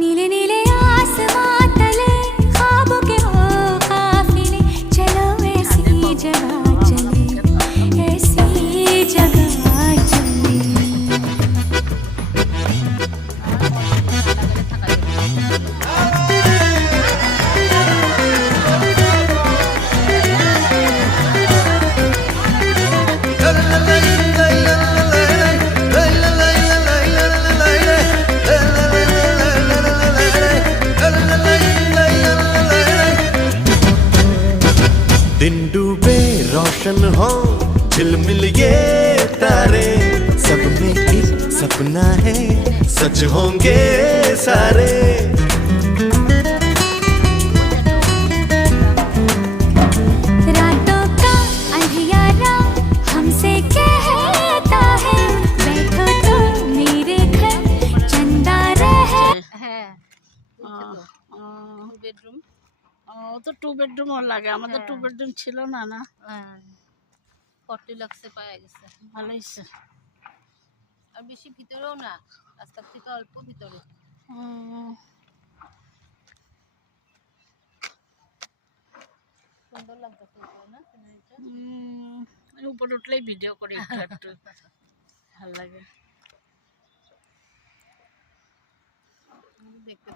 नीले नीले आसमां तले ख्वाबों के हो काफिले, चलो ऐसी जगह चले, ऐसी जगह चले। दिन डूबे रोशन हो झिलमिल ये तारे, सब में एक सपना है सच होंगे सारे। रातों का अंधियारा हमसे कहता है, बैठो तो मेरे घर चंदा रहे। হ্যাঁ টু বেডরুম। ও তো 2 বেডরুমও লাগে, আমাদের 2 বেডরুম ছিল না। 40 লাখসে পাওয়া গেছে। ভালো হয়েছে। আর বেশি ভিতরেও না, রাস্তার থেকে অল্প ভিতরে। সুন্দর লাগতেছে না সিনারিটা। উপরে উঠলেই ভিডিও করি একটু একটু, ভালো লাগে দেখতে।